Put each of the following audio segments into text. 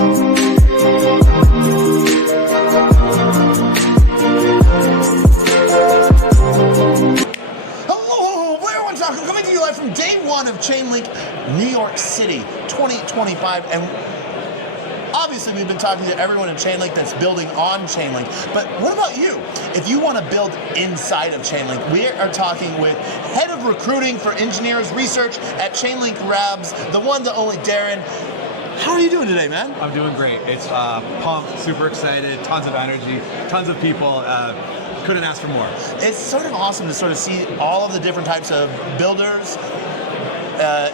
Coming to you live from day one of Chainlink, New York City, 2025. And obviously we've been talking to everyone in Chainlink that's building on Chainlink. But what about you? If you want to build inside of Chainlink, we are talking with Head of Recruiting for Engineers Research at Chainlink Labs, the one, the only Darren. How are you doing today, man? I'm doing great. It's pumped, super excited, tons of energy, tons of people. Couldn't ask for more. It's sort of awesome to sort of see all of the different types of builders,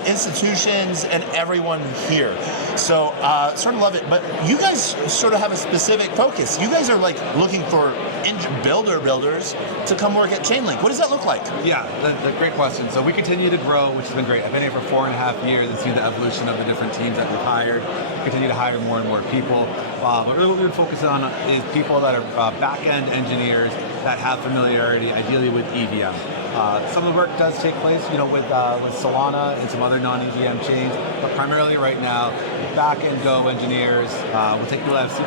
institutions, and everyone here. So sort of love it. But you guys sort of have a specific focus. You guys are like looking for builders to come work at Chainlink. What does that look like? Yeah, the great question. So we continue to grow, which has been great. I've been here for 4.5 years and seen the evolution of the different teams that we've hired. Continue to hire more and more people. But really what we've been focusing on is people that are back-end engineers that have familiarity, ideally with EVM. Some of the work does take place, with Solana and some other non-EVM chains, but primarily right now, back-end Go engineers will take people out of C++,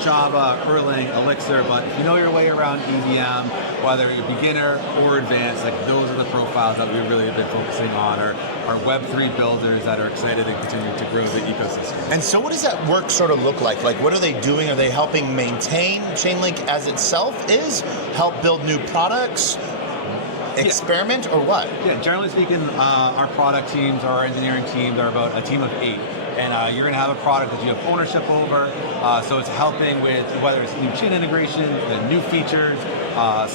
Java, Erlang, Elixir, but if you know your way around EVM, whether you're beginner or advanced, like those are the profiles that we really have been focusing on, are Web3 builders that are excited and continue to grow the ecosystem. And so what does that work sort of look like? Like what are they doing? Are they helping maintain Chainlink as itself is? Help build new products? Experiment or what? Yeah, generally speaking, our product teams, our engineering teams are about a team of 8. And you're going to have a product that you have ownership over, so it's helping with whether it's new chain integration, the new features,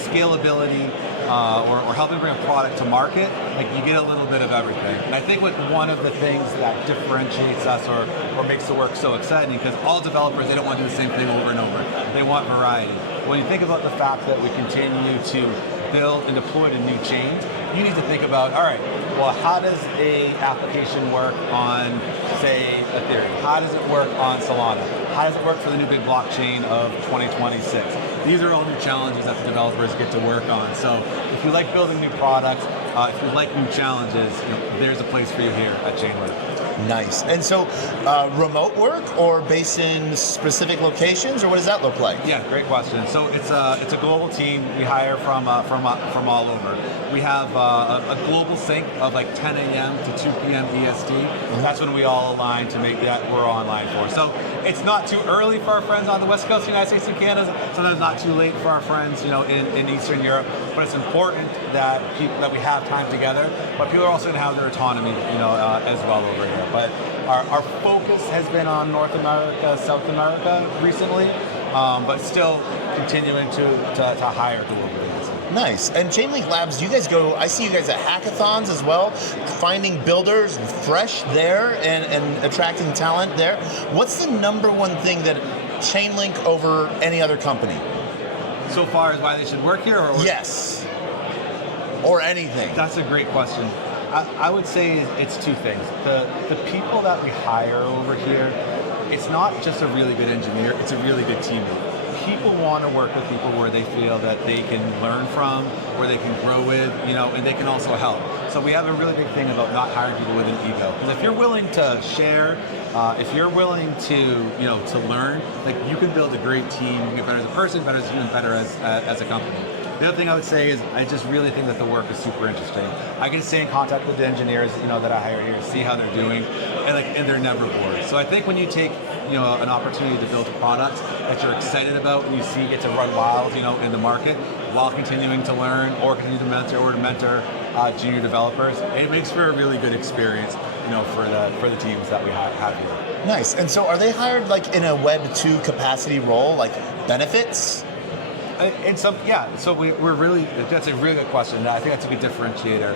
scalability, or helping bring a product to market. Like you get a little bit of everything. And I think one of the things that differentiates us or makes the work so exciting, because all developers, they don't want to do the same thing over and over. They want variety. When you think about the fact that we continue to build and deploy to new chains, you need to think about, all right, well, how does a application work on, say, Ethereum? How does it work on Solana? How does it work for the new big blockchain of 2026? These are all new challenges that the developers get to work on. So if you like building new products, if you like new challenges, there's a place for you here at Chainlink. Nice. And so remote work or based in specific locations, or what does that look like? Yeah, great question. So it's a global team. We hire from all over. We have a global sync of like 10 a.m. to 2 p.m. EST. That's when we all align to make that we're online for. So it's not too early for our friends on the West Coast of the United States and Canada. Sometimes not too late for our friends, in Eastern Europe. But it's important that we have time together. But people are also going to have their autonomy, as well over here. But our focus has been on North America, South America recently, but still continuing to hire globally. Nice. And Chainlink Labs, you guys I see you guys at hackathons as well, finding builders fresh there and attracting talent there. What's the number one thing that Chainlink over any other company? So far as why they should work here? Or yes. Or anything. That's a great question. I would say it's two things. The people that we hire over here, it's not just a really good engineer, it's a really good teammate. People want to work with people where they feel that they can learn from, where they can grow with, and they can also help. So we have a really big thing about not hiring people with an ego. Because if you're willing to share, if you're willing to learn, like you can build a great team, you get better as a person, better as a human, better as a company. The other thing I would say is I just really think that the work is super interesting. I can stay in contact with the engineers, that I hire here, see how they're doing, and they're never bored. So I think when you take, an opportunity to build a product that you're excited about and you see get to run wild, in the market while continuing to learn or continue to mentor junior developers, it makes for a really good experience, for the teams that we have here. Nice. And so are they hired like in a Web 2 capacity role, like benefits? So we're really, that's a really good question. I think that's a good differentiator.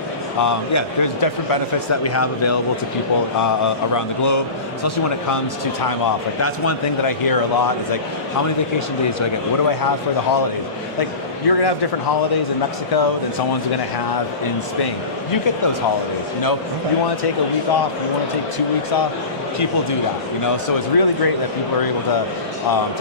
There's different benefits that we have available to people around the globe, especially when it comes to time off. Like that's one thing that I hear a lot is like, how many vacation days do I get? What do I have for the holidays? Like you're gonna have different holidays in Mexico than someone's gonna have in Spain. You get those holidays, You wanna take a week off, you wanna take 2 weeks off, people do that, So it's really great that people are able to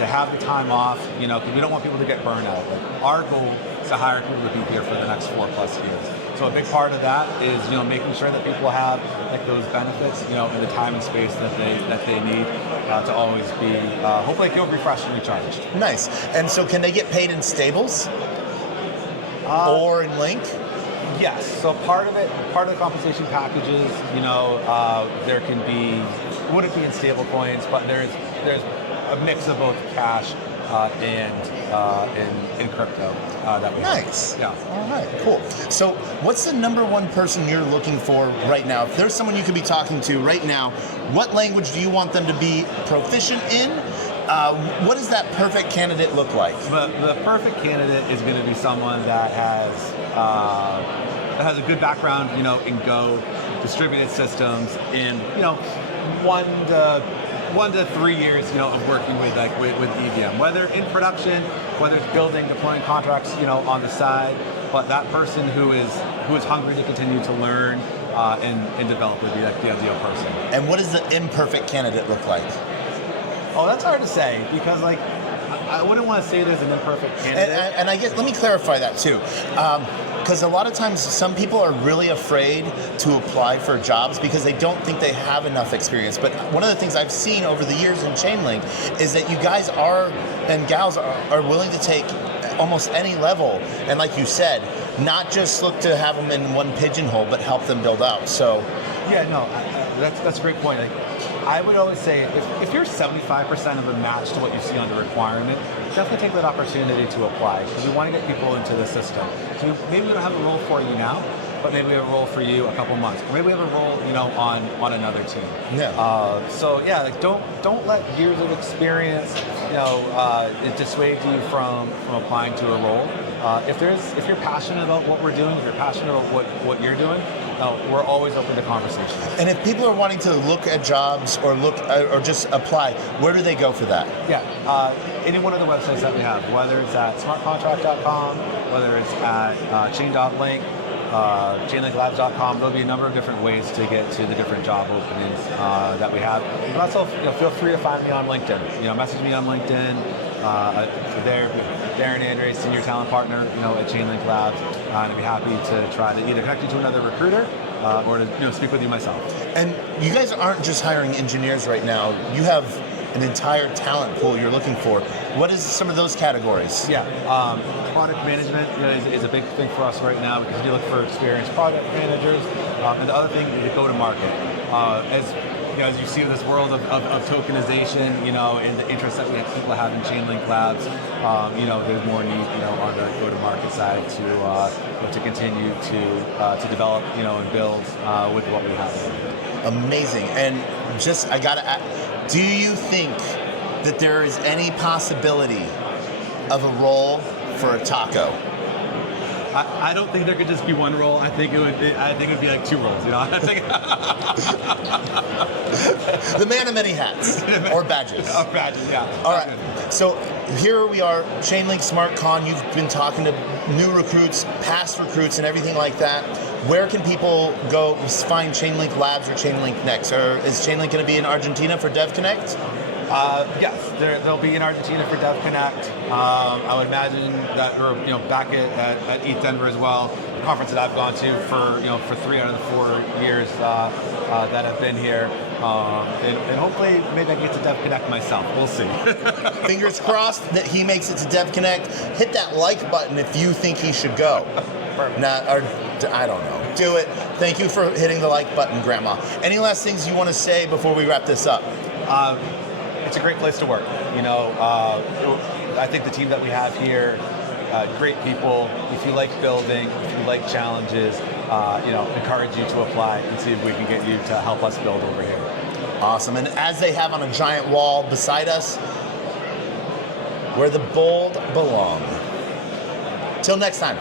have the time off, because we don't want people to get burned out. Like our goal is to hire people to be here for the next 4+ years. So a big part of that is making sure that people have like those benefits, in the time and space that they need to always be hopefully feel refreshed and recharged. Nice. And so can they get paid in stables or in Link? Yes. So part of the compensation packages, there can be, wouldn't be in stable coins, but there's a mix of both cash and in crypto that we Nice. have. Yeah. All right, cool. So what's the number one person you're looking for right now? If there's someone you could be talking to right now, what language do you want them to be proficient in? What does that perfect candidate look like? The perfect candidate is going to be someone that has a good background, in Go, distributed systems, in 1 to 3 years, of working with EVM, whether in production, whether it's building, deploying contracts, on the side. But that person who is hungry to continue to learn and develop would be like the ideal person. And what does the imperfect candidate look like? Oh, that's hard to say because I wouldn't want to say there's an imperfect candidate. And I guess let me clarify that too. Because a lot of times some people are really afraid to apply for jobs because they don't think they have enough experience. But one of the things I've seen over the years in Chainlink is that you guys and gals are willing to take almost any level. And like you said, not just look to have them in one pigeonhole, but help them build out. So yeah, no, that's a great point. I would always say if you're 75% of a match to what you see on the requirement, definitely take that opportunity to apply because we want to get people into the system. So maybe we don't have a role for you now, but maybe we have a role for you a couple months. Or maybe we have a role, on another team. Yeah. So yeah, don't let years of experience, it dissuade you from applying to a role. If you're passionate about what we're doing, if you're passionate about what you're doing, we're always open to conversations. And if people are wanting to look at jobs or just apply, where do they go for that? Yeah, any one of the websites that we have, whether it's at smartcontract.com, whether it's at chain.link, chainlinklabs.com, there'll be a number of different ways to get to the different job openings that we have. And also, feel free to find me on LinkedIn. Message me on LinkedIn. Darren Andres, Senior Talent Partner, at Chainlink Labs, and I'd be happy to try to either connect you to another recruiter or to speak with you myself. And you guys aren't just hiring engineers right now. You have an entire talent pool you're looking for. What is some of those categories? Yeah, product management is a big thing for us right now because we look for experienced product managers. And the other thing is go to market. As you see in this world of tokenization, and the interest that people have in Chainlink Labs, there's more need, on the go-to-market side to continue to develop, and build with what we have. Amazing. And I gotta ask, do you think that there is any possibility of a role for a taco? I don't think there could just be one role. I think it would be like two roles. I think the man of many hats or badges. Or badges, yeah. All right. So here we are, Chainlink SmartCon. You've been talking to new recruits, past recruits, and everything like that. Where can people go find Chainlink Labs or Chainlink Next? Or is Chainlink going to be in Argentina for DevConnect? Yes, they'll be in Argentina for DevConnect. I would imagine that, or back at ETH Denver as well, a conference that I've gone to for 3 out of the 4 years that I've been here, and hopefully maybe I can get to DevConnect myself. We'll see. Fingers crossed that he makes it to DevConnect. Hit that like button if you think he should go. Perfect. I don't know. Do it. Thank you for hitting the like button, Grandma. Any last things you want to say before we wrap this up? It's a great place to work. I think the team that we have here, great people. If you like building, if you like challenges, encourage you to apply and see if we can get you to help us build over here. Awesome. And as they have on a giant wall beside us, where the bold belong. Till next time.